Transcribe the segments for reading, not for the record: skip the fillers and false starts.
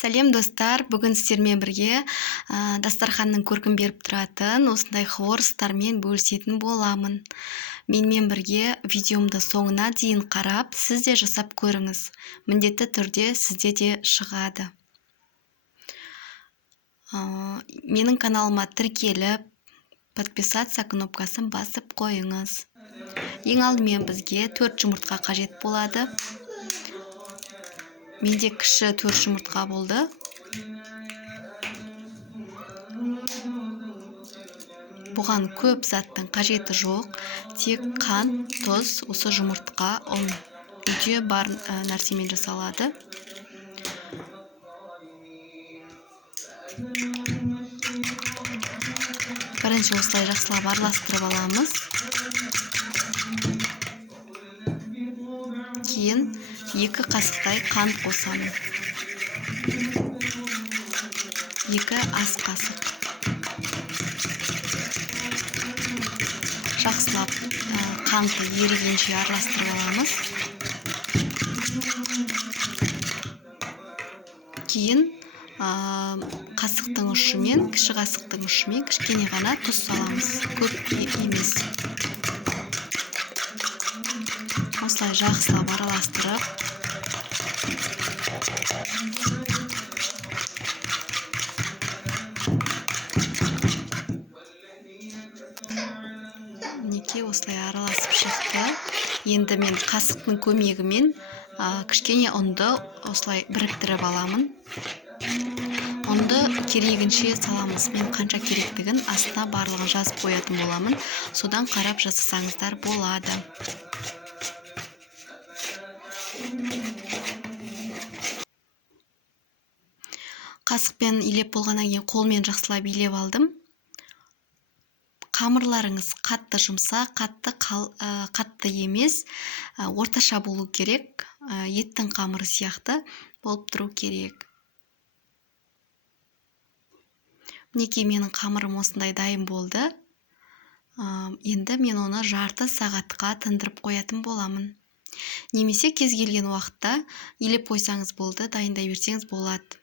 Сәлем достар, бүгін сіздермен бірге дастарханның көркін беріп тұратын осындай хворостармен бөлісетін боламын. Менімен бірге видеомды соңына дейін қарап, сіз де жасап көріңіз. Міндетті түрде сізде де шығады. Менің каналыма тіркеліп, подписаться кнопкасын басып қойыңыз. Ең алдымен бізге 4 жұмыртқа қажет болады. Менде кіші 4 жұмыртқа болды. Бұған көп заттың қажеті жоқ. Тек қант, тұз, осы жұмыртқа, ұн. Үйде бар нәрсемен жасалады. Бірінші осылай жақсылап араластырып аламыз. Кейін 2 қасықтай қант қосамын. 2 ас қасық. Жақсылап қанты ерігенше араластырып аламыз. Кейін қасықтың ұшымен, кіші қасықтың ұшымен кішкене ғана тұз саламыз. Көп емес. Осылай жақсылап араластырып, мінекей осылай араласып шықты. Енді мен қасықтың көмегімен кішкене ұнды осылай біріктіріп аламын. Ұнды керегінше саламыз. Мен қанша керектігін астына барлығын жазып қоятын боламын. Содан қарап жасасаңыздар болады. Қасықпен илеп болғаннан кейін қолмен жақсылап илеп алдым. Қамырларыңыз қатты жұмсақ, қатты емес, орташа болу керек. Еттің қамыры сияқты болып тұру керек. Мінекей менің қамырым осындай дайын болды. Енді мен оны жарты сағатқа тындырып қоятын боламын. Немесе кез келген уақытта илеп қойсаңыз болды, дайындай берсеңіз болады.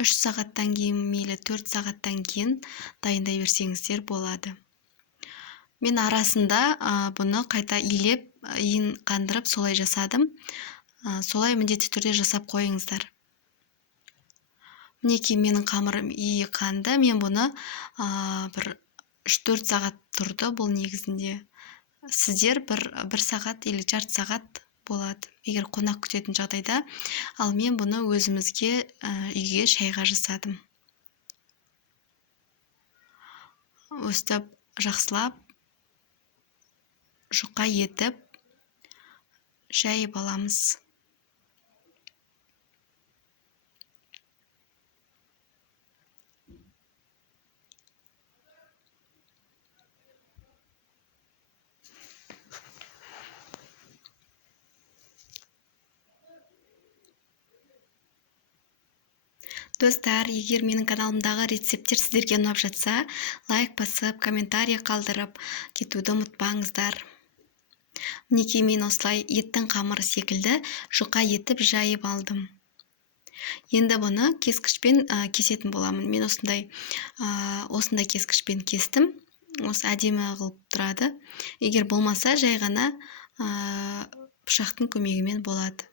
Үш сағаттан кейін, мейлі 4 сағаттан кейін дайындай берсеңіздер болады. Мен арасында бұны қайта илеп, иін қандырып солай жасадым. Солай міндетті түрде жасап қойыңыздар. Мінекей менің қамырым иі қанды. Мен бұны бір 3-4 сағат тұрды бұл негізінде. Сіздер бір сағат или жарты сағат болады, егер қонақ күтетін жағдайда. Ал мен бұны өзімізге үйге шайға жасадым. Өстіп жақсылап жұқа етіп жайып аламыз. Достар, егер менің каналымдағы рецепттер сіздерге ұнап жатса, лайк басып, комментарий қалдырып кетуді ұмытпаңыздар. Мінекей мен осылай еттің қамыры секілді жұқа етіп жайып алдым. Енді бұны кескішпен кесетін боламын. Мен осындай кескішпен кестім. Осы әдемі қылып тұрады. Егер болмаса, жай ғана пышақтың көмегімен болады.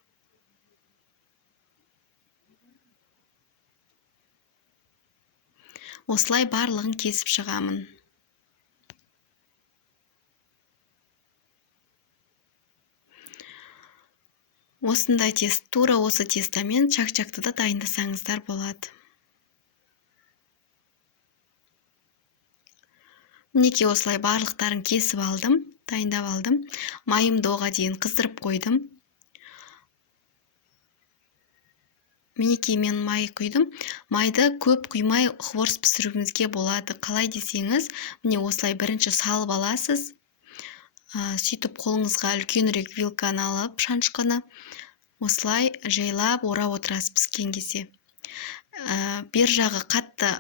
Осылай барлығын кесіп шығамын. Осындай тура осы тестамен чак-чактыда дайындасаңыздар болады. Мінекей осылай барлықтарын кесіп алдым, дайындап алдым. Майымды оға дейін қыздырып қойдым. Мінекей мен май құйдым. Майды көп құймай хворс пісіруіңізге болады. Қалай десеңіз, міне осылай бірінші салып аласыз. Сөйтіп қолыңызға үлкенірек вилканы алып, шанышқыны осылай жайлап орап отырасыз піскен кезде. Бер жағы қатты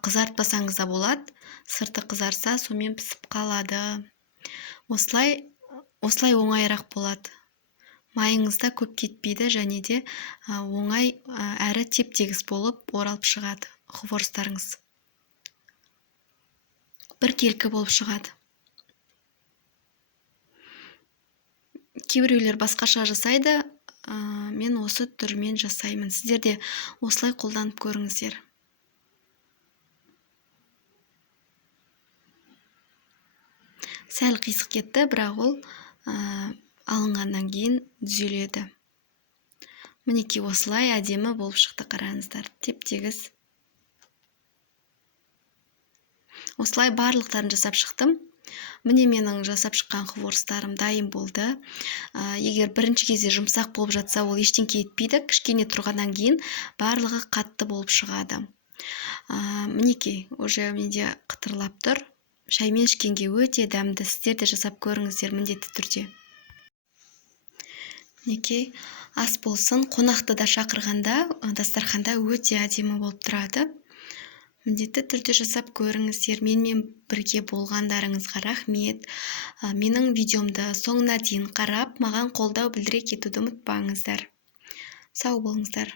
қызартпасаңыз да болады. Сырты қызарса, сонымен пісіп қалады. Осылай оңайырақ болады. майыңыз да көп кетпейді, және де оңай әрі теп-тегіс болып оралып шығады хворостарыңыз. Біркелкі болып шығады. Кейбіреулер басқаша жасайды, мен осы түрмен жасаймын. Сіздер де осылай қолданып көріңіздер. Сәл қисық кетті, бірақ ол алынғаннан кейін түзеледі. Мінекей осылай әдемі болып шықты, қараңыздар. Теп-тегіс. Осылай барлықтарын жасап шықтым. Міне менің жасап шыққан хворостарым дайын болды. Егер бірінші кезде жұмсақ болып жатса, ол ештеңке етпейді. Кішкене тұрғаннан кейін барлығы қатты болып шығады. Мінекей, уже менде қытырлап тұр. Шаймен ішкенге өте дәмді. Сіздер де жасап көріңіздер міндетті түрде. Мінекей, ас болсын, қонақты да шақырғанда, дастарханда өте әдемі болып тұрады. Міндетті түрде жасап көріңіздер. Менімен бірге болғандарыңызға рахмет. Менің видеомды соңына дейін қарап, маған қолдау білдіре кетуді ұмытпаңыздар. Сау болыңыздар.